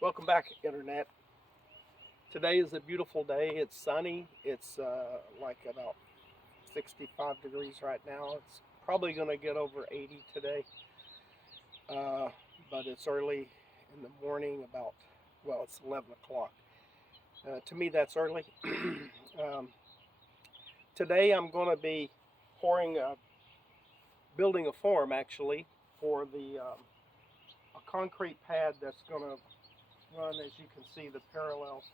Welcome back, Internet. Today is a beautiful day. It's sunny. It's like about 65 degrees right now. It's probably going to get over 80 today, but it's early in the morning, it's 11 o'clock. To me, that's early. um, Today, I'm going to be building a form actually for a concrete pad that's going to run, as you can see, the parallel.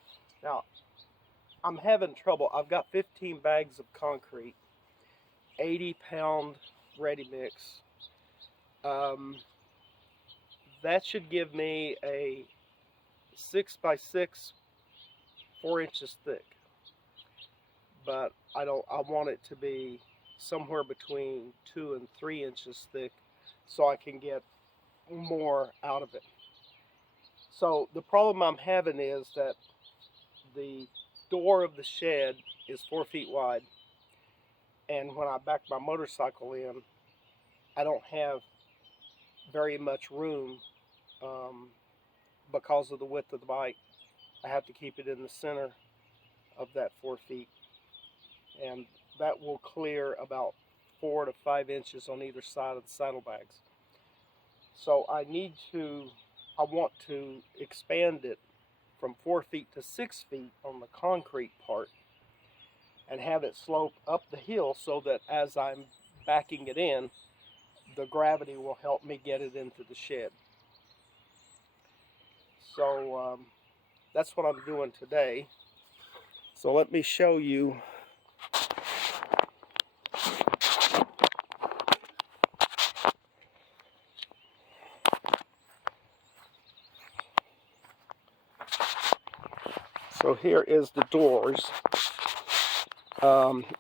Now, I'm having trouble. I've got 15 bags of concrete, 80-pound ready mix. That should give me a 6x6, 4 inches thick. But I want it to be somewhere between 2 and 3 inches thick, so I can get more out of it. So the problem I'm having is that the door of the shed is 4 feet wide, and when I back my motorcycle in, I don't have very much room because of the width of the bike. I have to keep it in the center of that 4 feet, and that will clear about 4 to 5 inches on either side of the saddlebags. So I want to expand it from 4 feet to 6 feet on the concrete part and have it slope up the hill so that as I'm backing it in, the gravity will help me get it into the shed. So that's what I'm doing today. So let me show you. So here is the doors.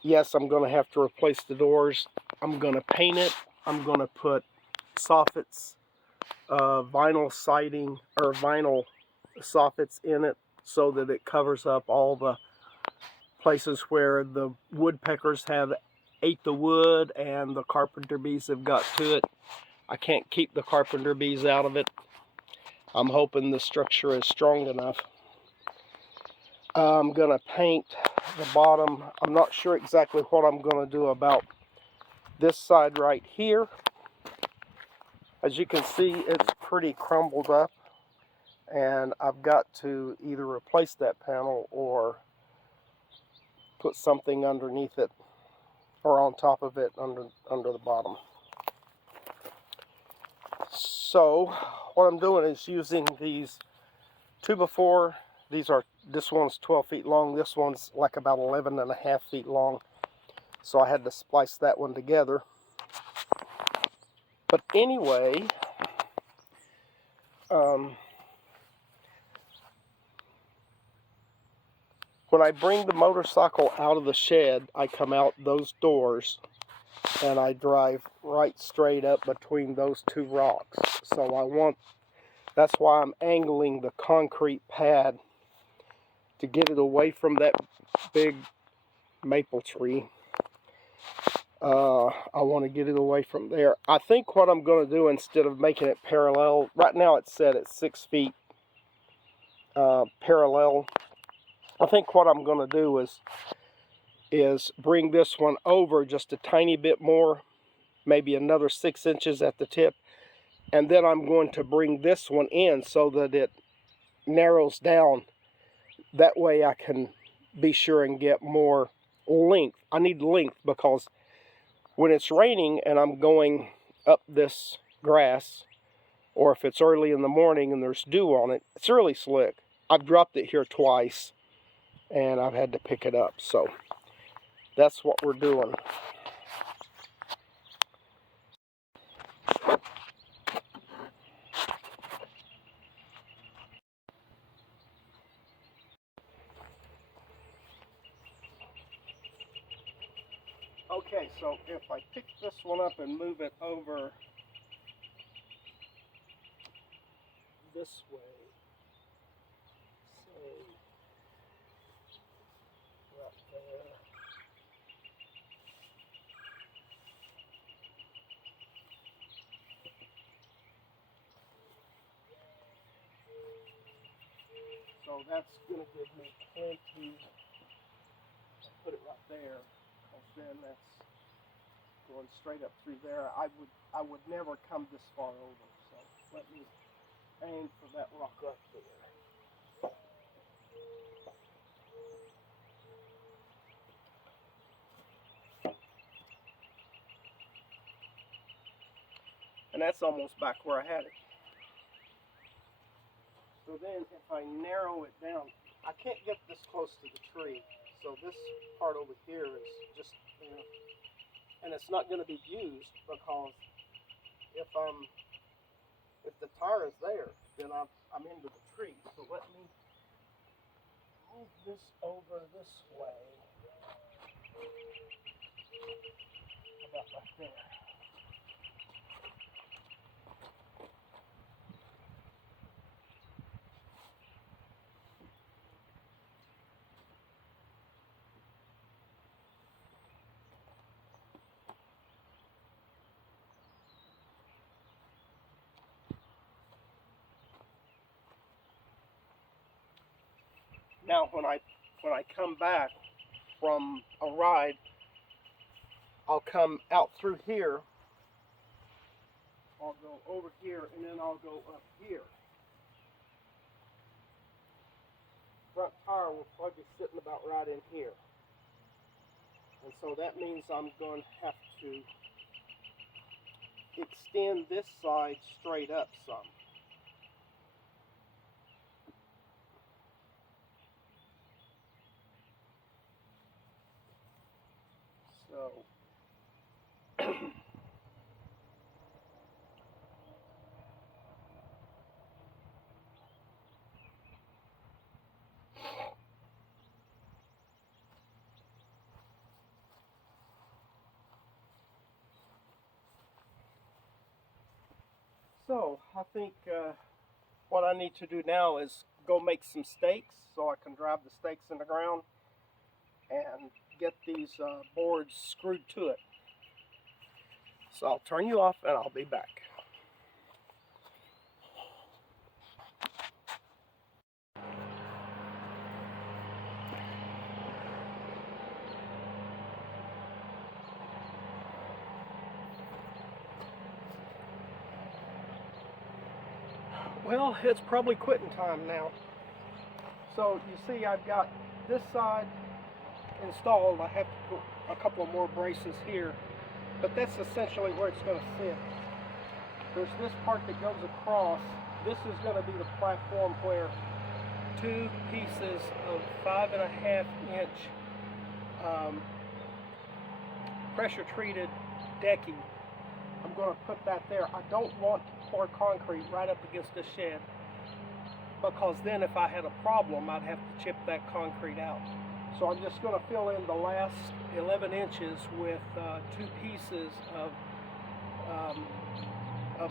Yes, I'm going to have to replace the doors. I'm going to paint it. I'm going to put soffits, vinyl siding or vinyl soffits in it so that it covers up all the places where the woodpeckers have ate the wood and the carpenter bees have got to it. I can't keep the carpenter bees out of it. I'm hoping the structure is strong enough. I'm going to paint the bottom. I'm not sure exactly what I'm going to do about this side right here. As you can see, it's pretty crumbled up, and I've got to either replace that panel or put something underneath it or on top of it under the bottom. So what I'm doing is using these 2x4. This one's 12 feet long. This one's like about 11.5 feet long. So I had to splice that one together. But anyway, when I bring the motorcycle out of the shed, I come out those doors and I drive right straight up between those two rocks. So that's why I'm angling the concrete pad to get it away from that big maple tree. I want to get it away from there. I think what I'm going to do, instead of making it parallel, right now it's set at 6 feet parallel. I think what I'm going to do is bring this one over just a tiny bit more, maybe another 6 inches at the tip, and then I'm going to bring this one in so that it narrows down. That way I can be sure and get more length. I need length because when it's raining and I'm going up this grass, or if it's early in the morning and there's dew on it, it's really slick. I've dropped it here twice and I've had to pick it up. So that's what we're doing. Okay, so if I pick this one up and move it over this way, say right there. So that's going to give me plenty. I'll put it right there, because then that's going straight up through there. I would never come this far over. So let me aim for that rock right there. And that's almost back where I had it. So then if I narrow it down, I can't get this close to the tree. So this part over here is just, you know, and it's not going to be used, because if the tire is there, then I'm into the tree. So let me move this over this way. About right there. Now, when I come back from a ride, I'll come out through here. I'll go over here, and then I'll go up here. Front tire will probably be sitting about right in here. And so that means I'm going to have to extend this side straight up some. So So I think what I need to do now is go make some stakes so I can drive the stakes in the ground and get these boards screwed to it. So I'll turn you off and I'll be back. Well, it's probably quitting time now. So you see I've got this side installed. I have to put a couple of more braces here, but that's essentially where it's going to sit. There's this part that goes across. This is going to be the platform where two pieces of 5.5 inch pressure treated decking. I'm going to put that there. I don't want to pour concrete right up against the shed, because then if I had a problem, I'd have to chip that concrete out. So I'm just going to fill in the last 11 inches with two pieces of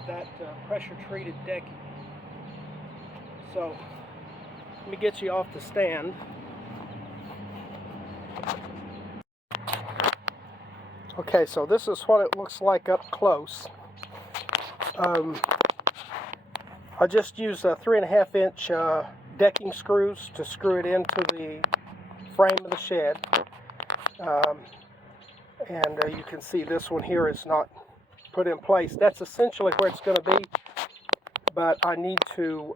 that pressure treated decking. So let me get you off the stand. Okay, so this is what it looks like up close. I just used 3.5 inch decking screws to screw it into the frame of the shed. You can see this one here is not put in place. That's essentially where it's going to be, but I need to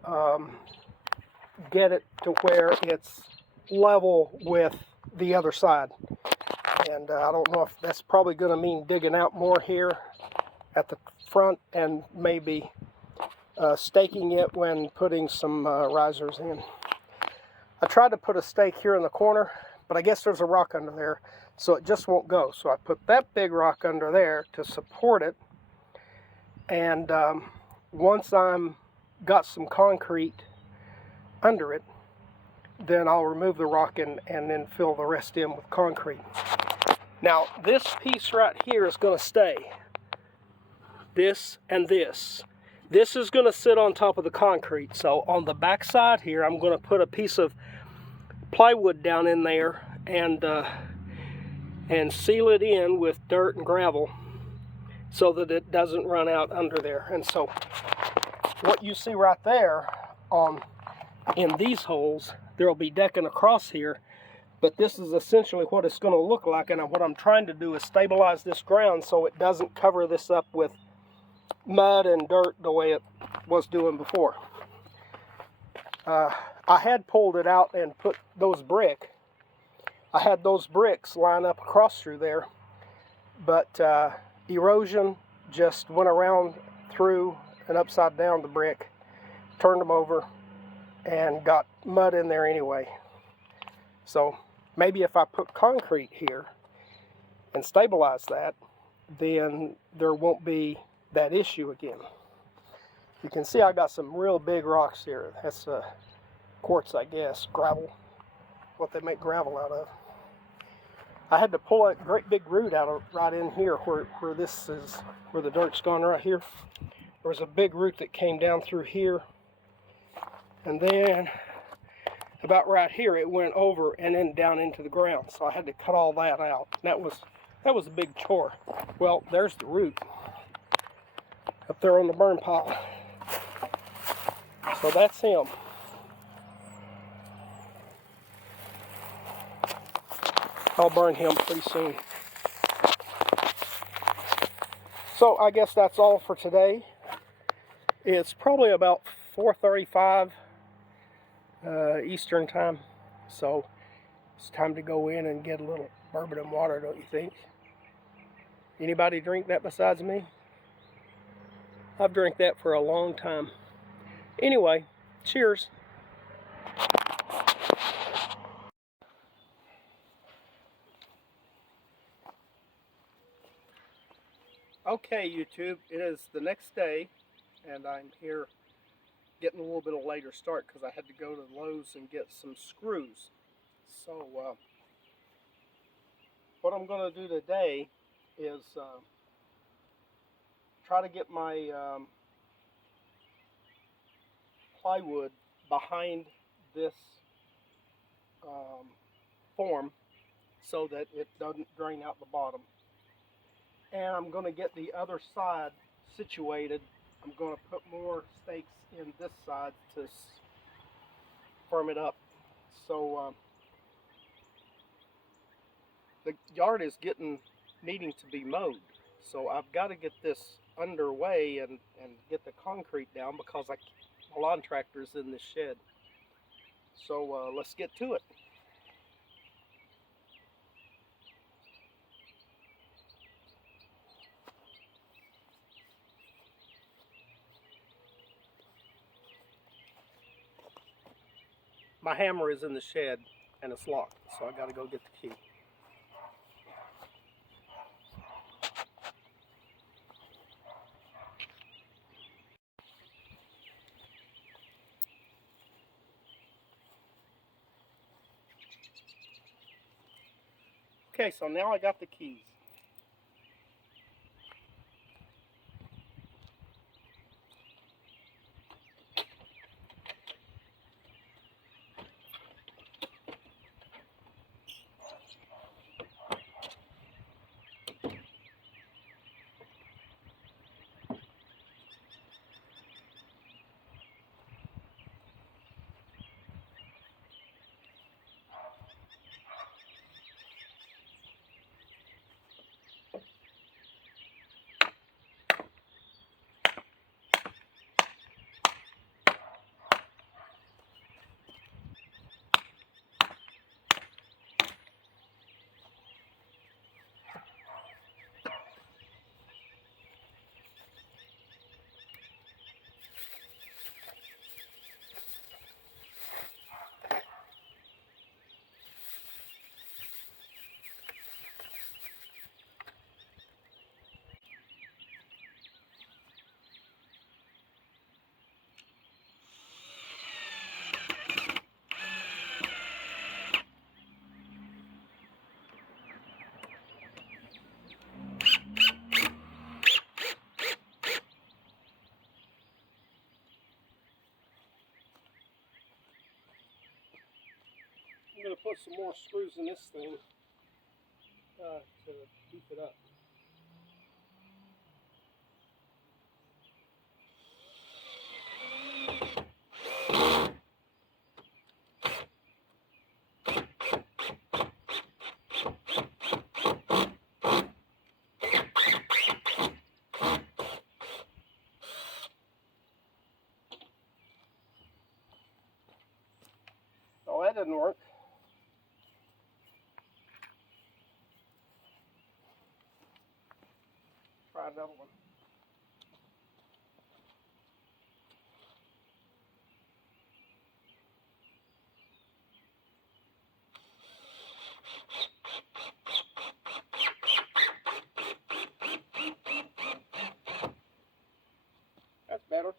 get it to where it's level with the other side. And I don't know if that's probably going to mean digging out more here at the front and maybe staking it when putting some risers in. I tried to put a stake here in the corner, but I guess there's a rock under there, so it just won't go. So I put that big rock under there to support it, and once I'm got some concrete under it, then I'll remove the rock and then fill the rest in with concrete. Now this piece right here is going to stay. This and this. This is going to sit on top of the concrete. So on the back side here, I'm going to put a piece of plywood down in there and seal it in with dirt and gravel so that it doesn't run out under there. And so what you see right there on in these holes. There will be decking across here, but this is essentially what it's going to look like, and what I'm trying to do is stabilize this ground so it doesn't cover this up with mud and dirt the way it was doing before. I had pulled it out and put those I had those bricks line up across through there, but erosion just went around through and upside down the brick, turned them over, and got mud in there anyway. So maybe if I put concrete here and stabilize that, then there won't be that issue again. You can see I got some real big rocks here. That's quartz, I guess, gravel, what they make gravel out of. I had to pull a great big root out of right in here where this is, where the dirt's gone right here. There was a big root that came down through here, and then about right here it went over and then down into the ground. So I had to cut all that out. That was a big chore. Well, there's the root up there on the burn pile. So that's him. I'll burn him pretty soon. So I guess that's all for today. It's probably about 4:35 Eastern time. So it's time to go in and get a little bourbon and water, don't you think? Anybody drink that besides me? I've drank that for a long time. Anyway, cheers. Okay, YouTube, it is the next day, and I'm here getting a little bit of a later start because I had to go to Lowe's and get some screws. So what I'm going to do today is try to get my plywood behind this form so that it doesn't drain out the bottom. And I'm going to get the other side situated. I'm going to put more stakes in this side to firm it up. So the yard is needing to be mowed. So I've got to get this underway and get the concrete down because the lawn tractor's in this shed. So let's get to it. My hammer is in the shed and it's locked, so I got to go get the key. Okay, so now I got the keys. I'm going to put some more screws in this thing to beef it up. didn't work. Try another one. That's better.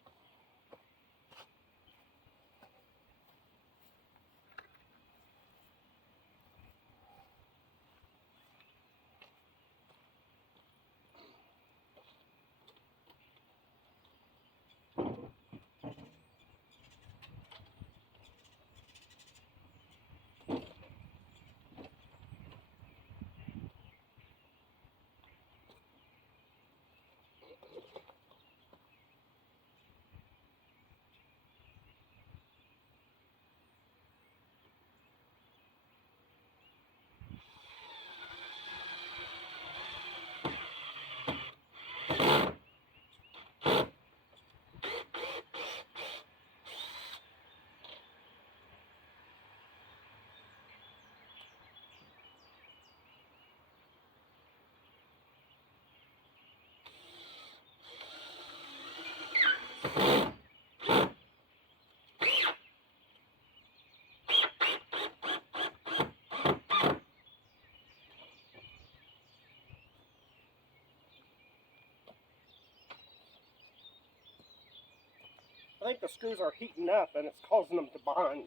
I think the screws are heating up and it's causing them to bind.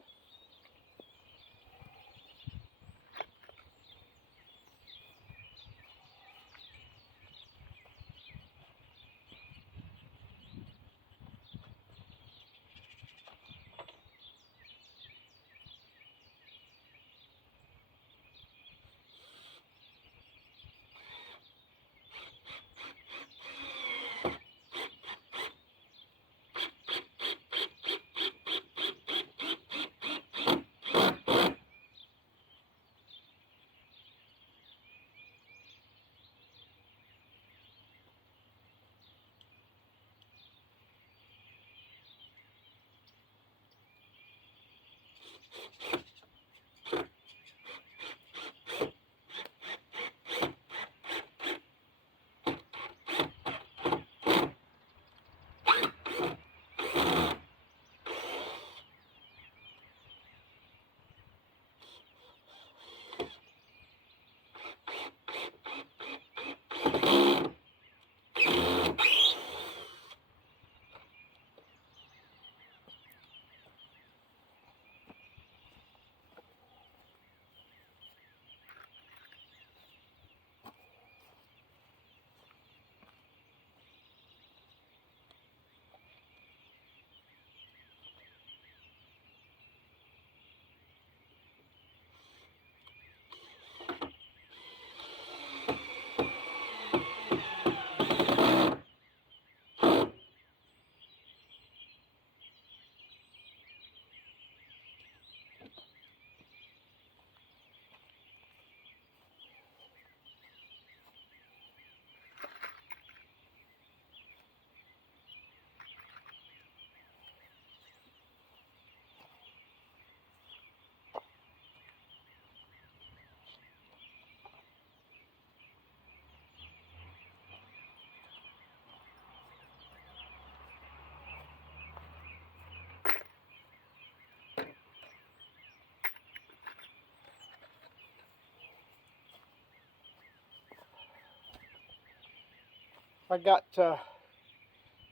I got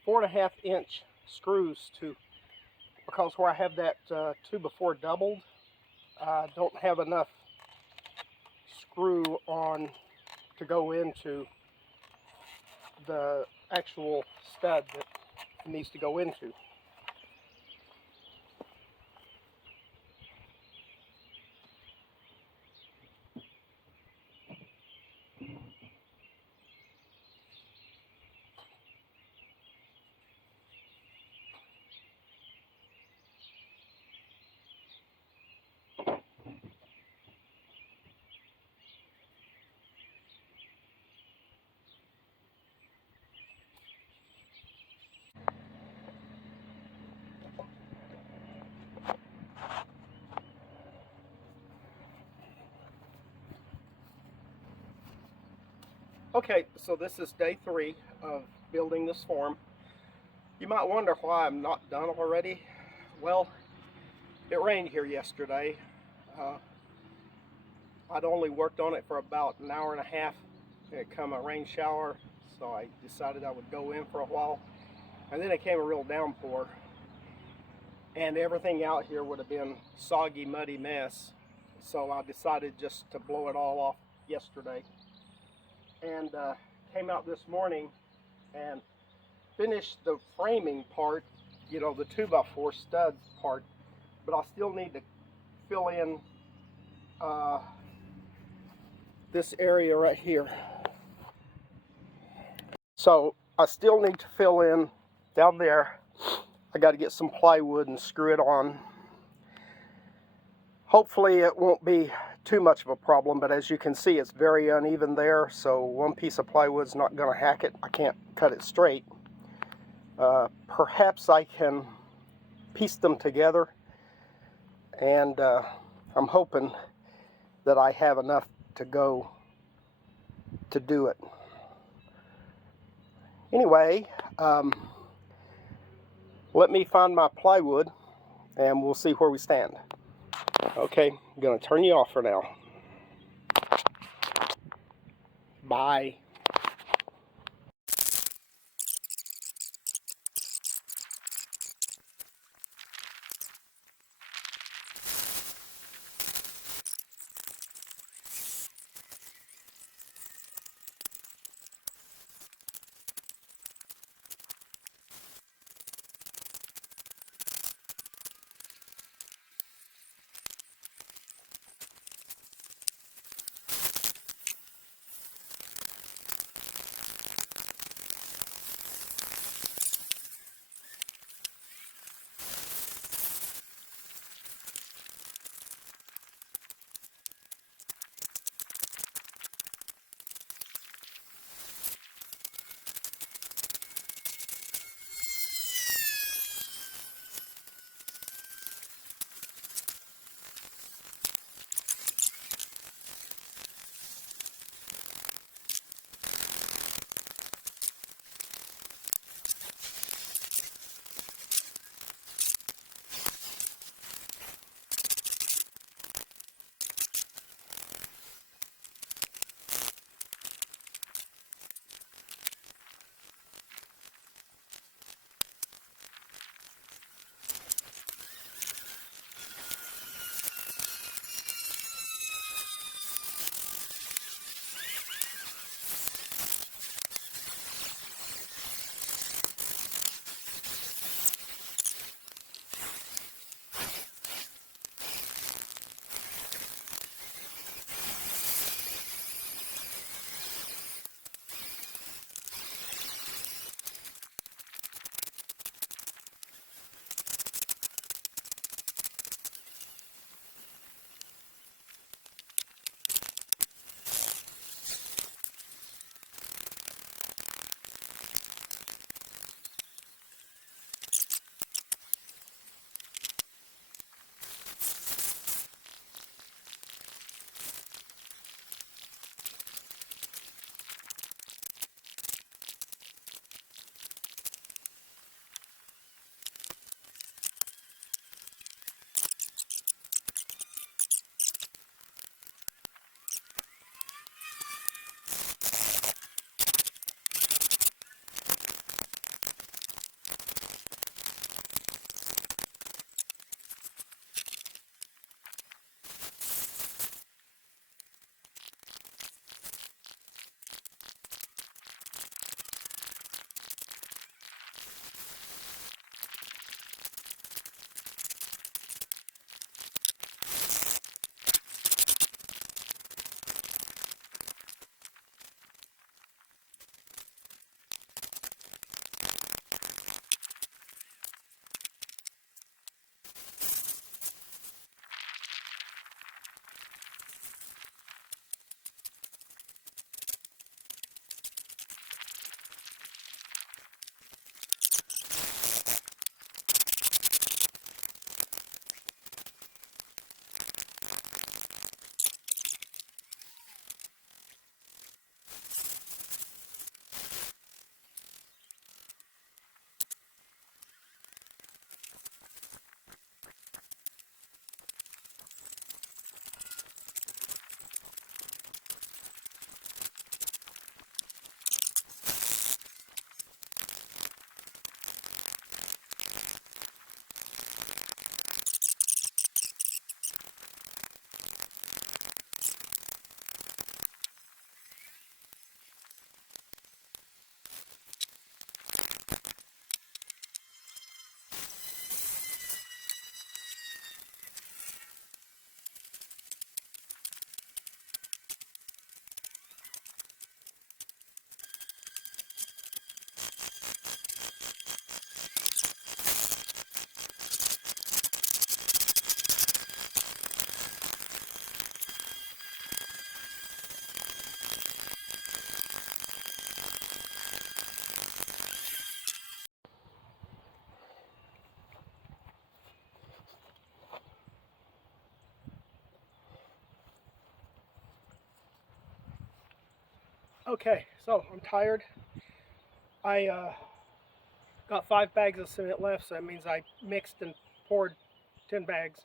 4.5-inch screws because where I have that 2x4 doubled, I don't have enough screw on to go into the actual stud that it needs to go into. Okay, so this is day 3 of building this form. You might wonder why I'm not done already. Well, it rained here yesterday. I'd only worked on it for about an hour and a half. It come a rain shower, so I decided I would go in for a while. And then it came a real downpour. And everything out here would have been soggy, muddy mess. So I decided just to blow it all off yesterday. And came out this morning and finished the framing part, you know, the 2x4 studs part, but I still need to fill in this area right here. So I still need to fill in down there. I got to get some plywood and screw it on. Hopefully it won't be too much of a problem, but as you can see, it's very uneven there, so one piece of plywood's not going to hack it. I can't cut it straight. Perhaps I can piece them together, and I'm hoping that I have enough to go to do it. Anyway, let me find my plywood and we'll see where we stand. Okay, I'm gonna turn you off for now. Bye. Okay, so I'm tired. I got 5 bags of cement left, so that means I mixed and poured 10 bags.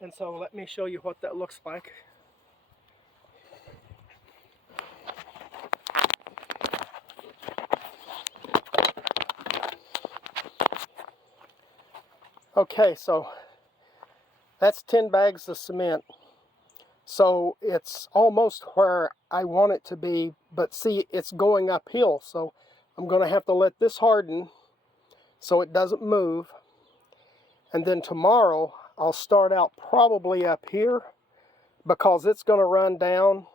And so let me show you what that looks like. Okay, so that's 10 bags of cement. So it's almost where I want it to be, but see, it's going uphill. So I'm going to have to let this harden so it doesn't move. And then tomorrow I'll start out probably up here because it's going to run down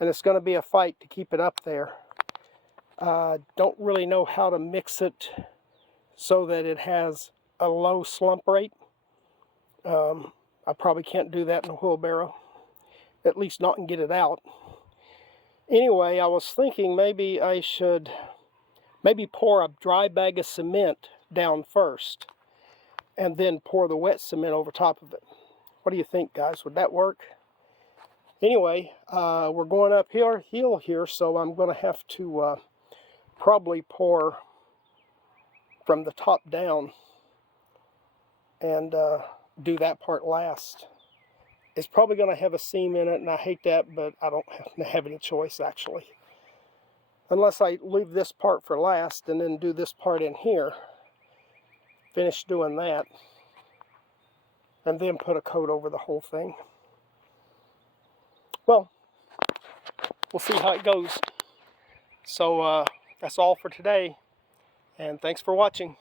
and it's going to be a fight to keep it up there. Don't really know how to mix it so that it has a low slump rate. I probably can't do that in a wheelbarrow, at least not and get it out. Anyway, I was thinking maybe I should pour a dry bag of cement down first and then pour the wet cement over top of it. What do you think, guys? Would that work? Anyway, we're going uphill here, so I'm going to have to probably pour from the top down and do that part last. It's probably going to have a seam in it, and I hate that, but I don't have any choice, actually. Unless I leave this part for last and then do this part in here. Finish doing that. And then put a coat over the whole thing. Well, we'll see how it goes. So that's all for today. And thanks for watching.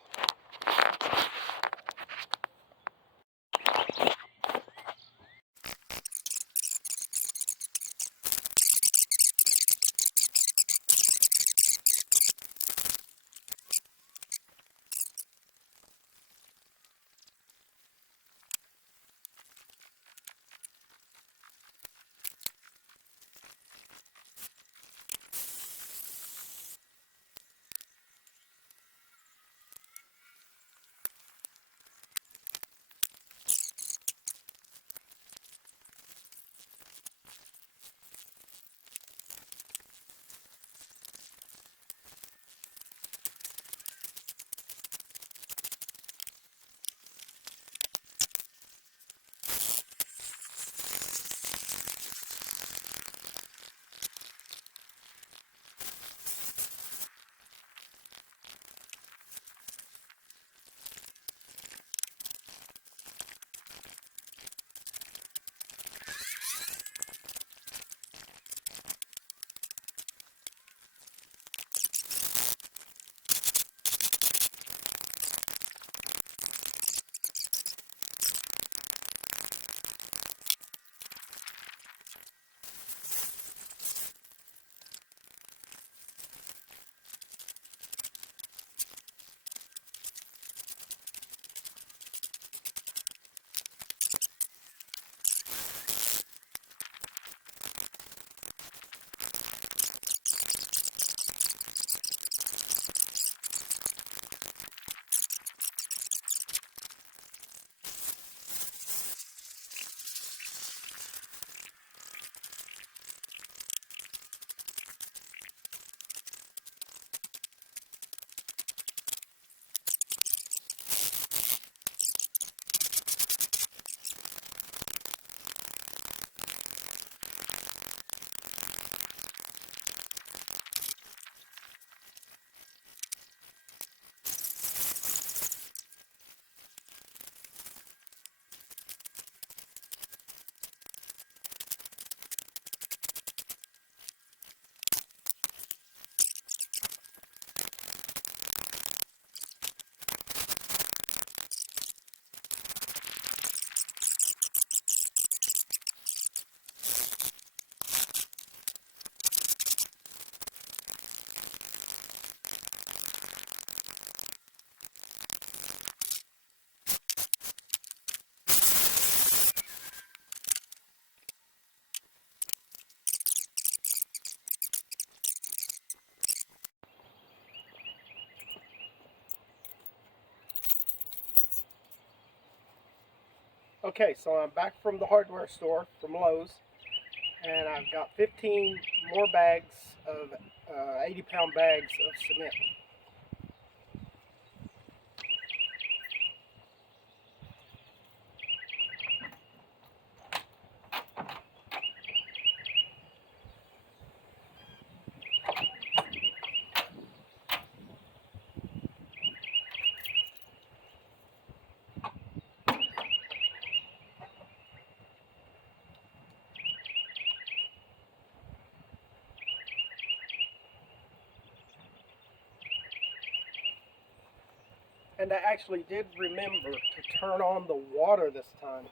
Okay, so I'm back from the hardware store, from Lowe's, and I've got 15 more bags of 80-pound bags of cement. And I actually did remember to turn on the water this time.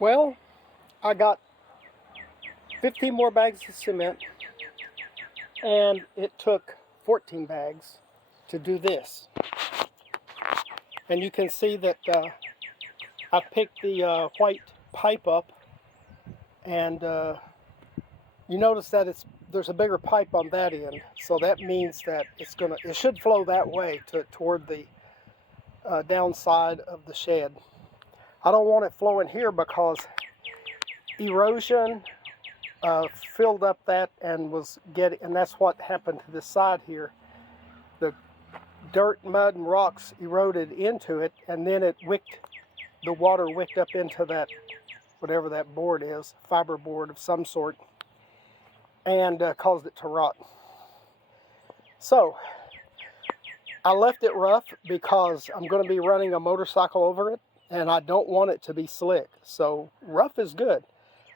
Well, I got 15 more bags of cement, and it took 14 bags to do this. And you can see that I picked the white pipe up, and you notice that there's a bigger pipe on that end, so that means that it should flow that way toward the downside of the shed. I don't want it flowing here because erosion filled up that and that's what happened to this side here. The dirt, mud, and rocks eroded into it, and then the water wicked up into that, whatever that board is, fiber board of some sort. and caused it to rot. So I left it rough because I'm going to be running a motorcycle over it, and I don't want it to be slick. So rough is good.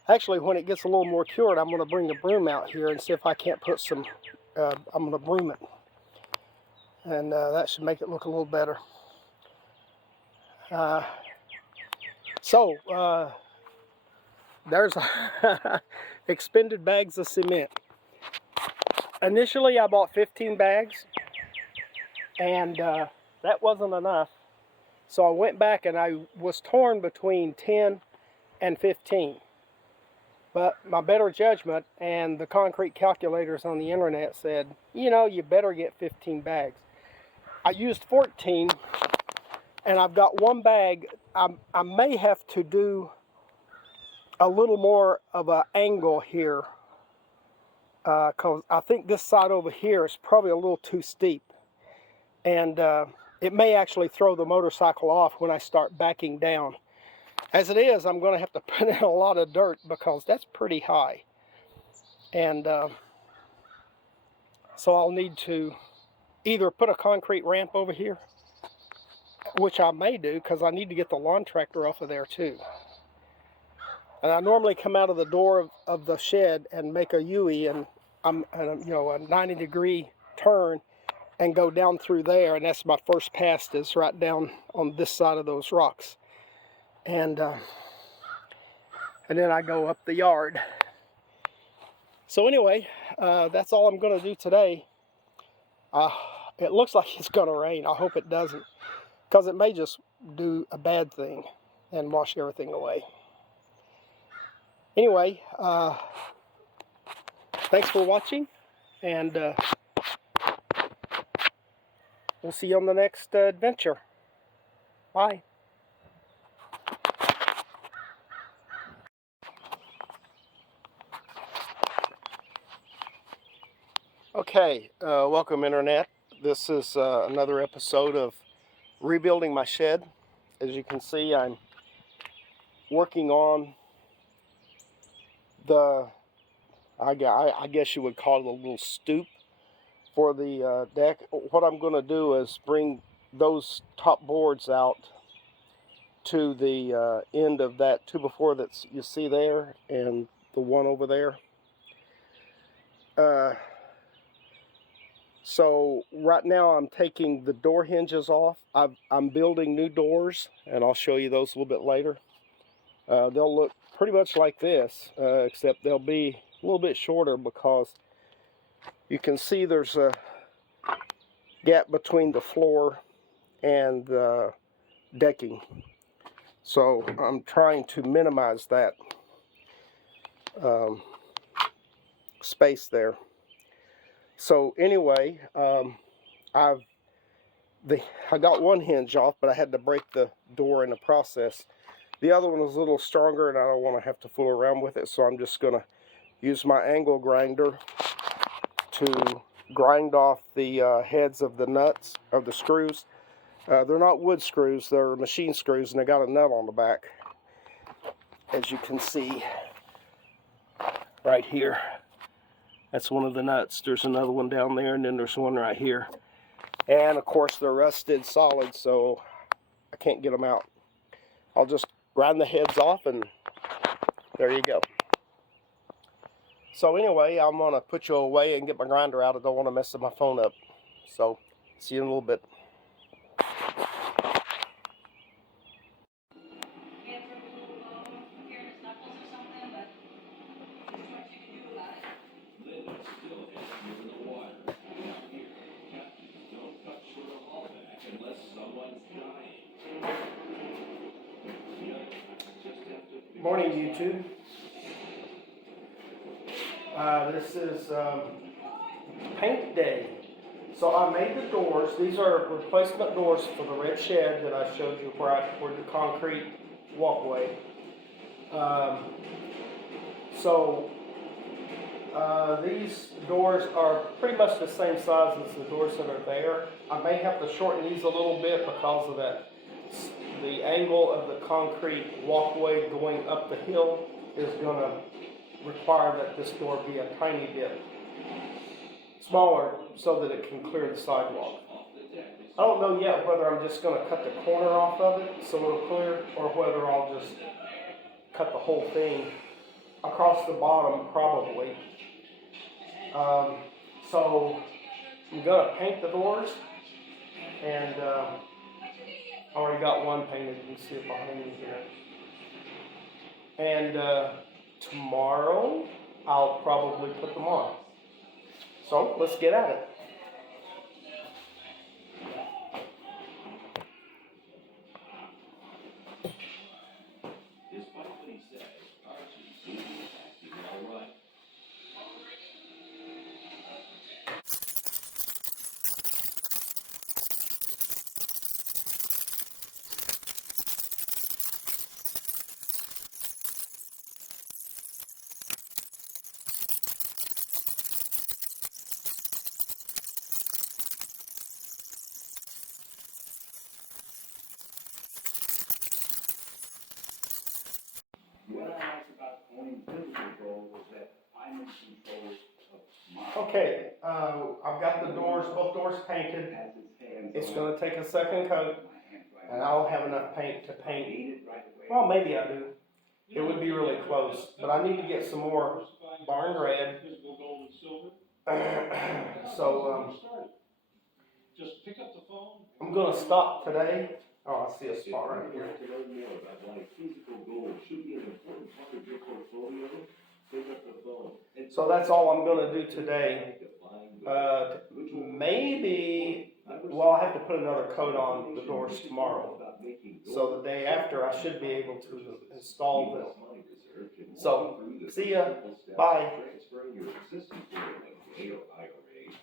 Actually, when it gets a little more cured, I'm going to bring the broom out here and see if I can't put some, I'm going to broom it. And that should make it look a little better. There's expended bags of cement. Initially, I bought 15 bags, and that wasn't enough. So I went back and I was torn between 10 and 15. But my better judgment and the concrete calculators on the internet said, you know, you better get 15 bags. I used 14, and I've got one bag. I may have to do a little more of an angle here, because I think this side over here is probably a little too steep. And it may actually throw the motorcycle off when I start backing down. As it is, I'm going to have to put in a lot of dirt because that's pretty high. And so I'll need to either put a concrete ramp over here, which I may do because I need to get the lawn tractor off of there too. And I normally come out of the door of the shed and make a U-ey, and I'm a 90-degree turn and go down through there, and that's my first pass is right down on this side of those rocks. And then I go up the yard. So anyway, that's all I'm going to do today. It looks like it's going to rain. I hope it doesn't, because it may just do a bad thing and wash everything away. Anyway, thanks for watching, and we'll see you on the next adventure. Bye. Okay, welcome Internet. This is another episode of rebuilding my shed. As you can see, I'm working on the, I guess you would call it a little stoop for the deck. What I'm going to do is bring those top boards out to the end of that 2x4 that you see there and the one over there. So right now I'm taking the door hinges off. I'm building new doors, and I'll show you those a little bit later. They'll look pretty much like this, except they'll be a little bit shorter because you can see there's a gap between the floor and the decking. So I'm trying to minimize that space there. So anyway, I got one hinge off, but I had to break the door in the process. The other one was a little stronger, and I don't want to have to fool around with it, so I'm just going to use my angle grinder to grind off the heads of the nuts, of the screws. They're not wood screws, they're machine screws, and they got a nut on the back, as you can see right here. That's one of the nuts. There's another one down there, and then there's one right here. And of course they're rusted solid, so I can't get them out. I'll just grind the heads off, and there you go. So anyway, I'm going to put you away and get my grinder out. I don't want to mess my phone up. So see you in a little bit. Morning, YouTube. This is paint day. So I made the doors. These are replacement doors for the red shed that I showed you where I poured the concrete walkway. These doors are pretty much the same size as the doors that are there. I may have to shorten these a little bit because of that. The angle of the concrete walkway going up the hill is going to require that this door be a tiny bit smaller so that it can clear the sidewalk. I don't know yet whether I'm just going to cut the corner off of it so it'll clear, or whether I'll just cut the whole thing across the bottom, probably. So I'm going to paint the doors, and I already got one painted. You can see it behind me here. And tomorrow I'll probably put them on. So let's get at it. Despite what he says, Archie seems to be acting all right. What I liked about owning physical goal was that I'm in control of my. Okay, I've got the doors, both doors painted. Has his hands It's on going to take a second coat, my handwriting. and I don't have enough paint to paint. Need it right away. Well, maybe I do. It would be really close, but I need to get some more barn red. So Just pick up the phone. I'm going to stop today. Oh, I see a If spot right you'd here. like to learn more about why physical goals should be an important part of your portfolio, pick up the phone. And So that's all I'm going to do today. define Maybe, well, I'll have to put another coat on the doors tomorrow. So the day after, I should be able to install them. So, see ya. Bye. Transferring your existing 401k or IRA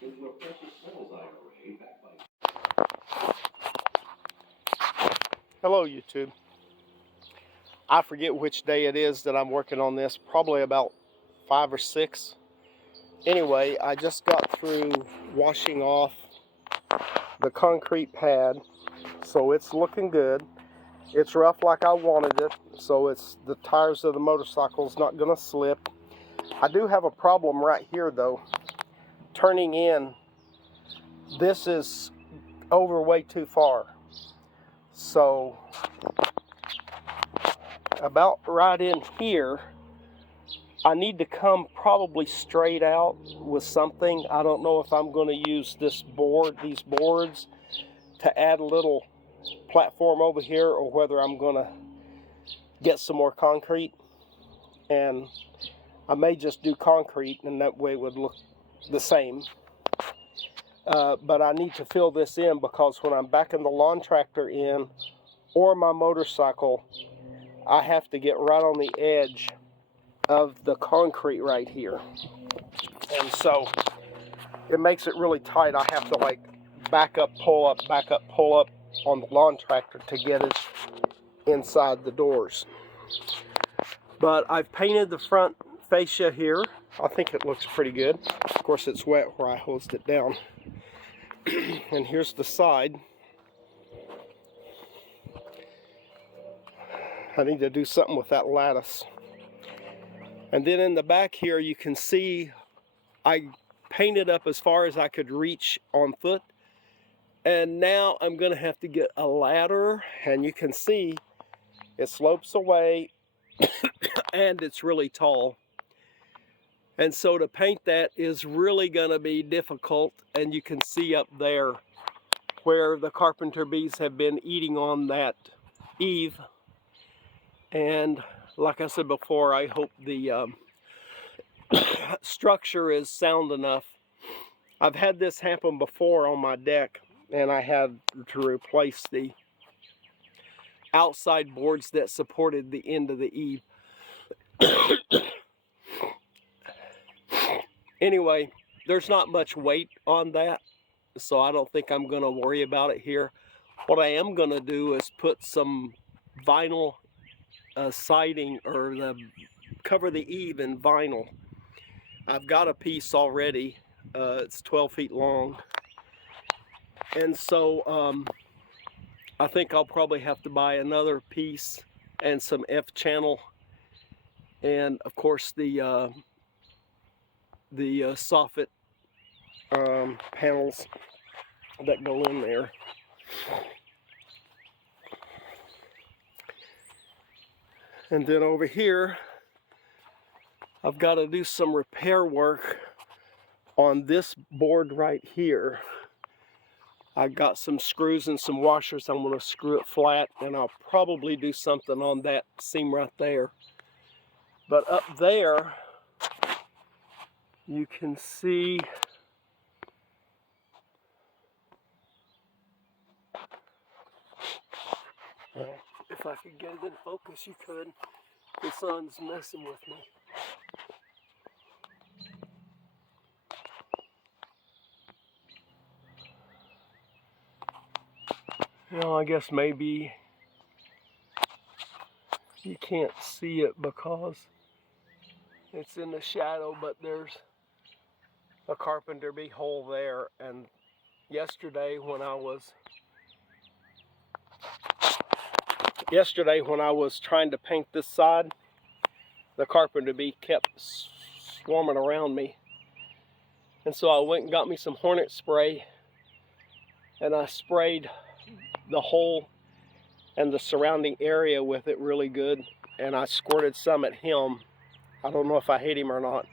into a precious metals IRA backed by. Hello, YouTube. I forget which day it is that I'm working on this, probably about 5 or 6. Anyway, I just got through washing off the concrete pad, so it's looking good. It's rough like I wanted it, so it's the tires of the motorcycle's not gonna slip. I do have a problem right here though. Turning in, this is over way too far. So about right in here, I need to come probably straight out with something. I don't know if I'm going to use this board, these boards, to add a little platform over here, or whether I'm going to get some more concrete. And I may just do concrete, and that way it would look the same. But I need to fill this in, because when I'm backing the lawn tractor in or my motorcycle, I have to get right on the edge of the concrete right here. And so it makes it really tight. I have to like back up, pull up on the lawn tractor to get it inside the doors. But I've painted the front fascia here. I think it looks pretty good. Of course, it's wet where I hosed it down. And here's the side. I need to do something with that lattice. And then in the back here, you can see I painted up as far as I could reach on foot. And now I'm going to have to get a ladder, and you can see it slopes away and it's really tall. And so to paint that is really going to be difficult, and you can see up there where the carpenter bees have been eating on that eave. And like I said before, I hope the structure is sound enough. I've had this happen before on my deck, and I had to replace the outside boards that supported the end of the eave. Anyway, there's not much weight on that, so I don't think I'm going to worry about it here. What I am going to do is put some vinyl siding, or cover the eave in vinyl. I've got a piece already. It's 12 feet long. And so I think I'll probably have to buy another piece and some F-channel and of course the soffit panels that go in there. And then over here, I've got to do some repair work on this board right here. I got some screws and some washers. I'm going to screw it flat, and I'll probably do something on that seam right there. But up there, you can see if I could get it in focus, you could. The sun's messing with me. You know, I guess maybe you can't see it because it's in the shadow, but there's a carpenter bee hole there. And yesterday when I was trying to paint this side, the carpenter bee kept swarming around me. And so I went and got me some hornet spray, and I sprayed the hole and the surrounding area with it really good, and I squirted some at him. I don't know if I hit him or not,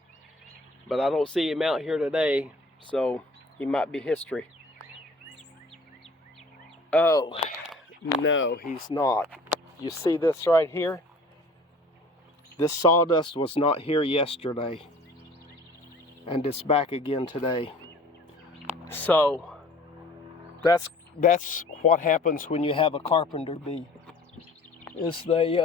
but I don't see him out here today, so he might be history. Oh, no, he's not. You see this right here? This sawdust was not here yesterday, and it's back again today. So that's what happens when you have a carpenter bee, is they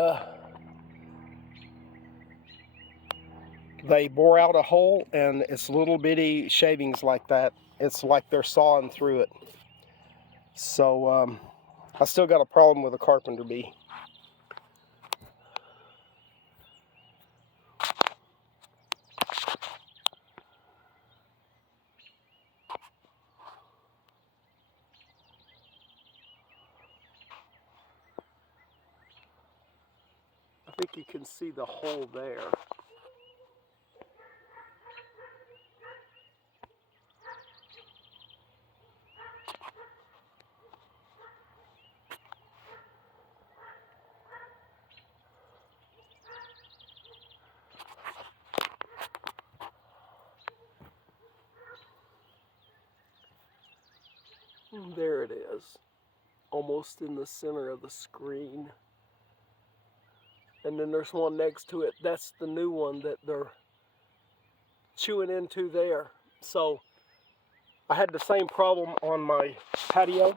bore out a hole, and it's little bitty shavings like that. It's like they're sawing through it. So I still got a problem with a carpenter bee. I think you can see the hole there. There it is, almost in the center of the screen. And then there's one next to it. That's the new one that they're chewing into there. So I had the same problem on my patio.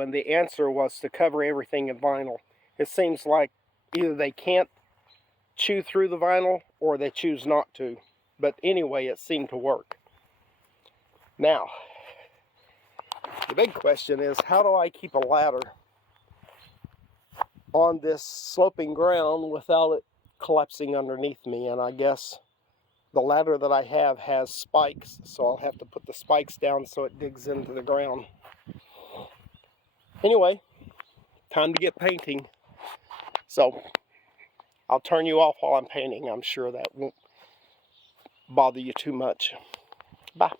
And the answer was to cover everything in vinyl. It seems like either they can't chew through the vinyl or they choose not to. But anyway, it seemed to work. Now, the big question is, how do I keep a ladder on this sloping ground without it collapsing underneath me? And I guess the ladder that I have has spikes, so I'll have to put the spikes down so it digs into the ground. Anyway, time to get painting. So I'll turn you off while I'm painting. I'm sure that won't bother you too much. Bye.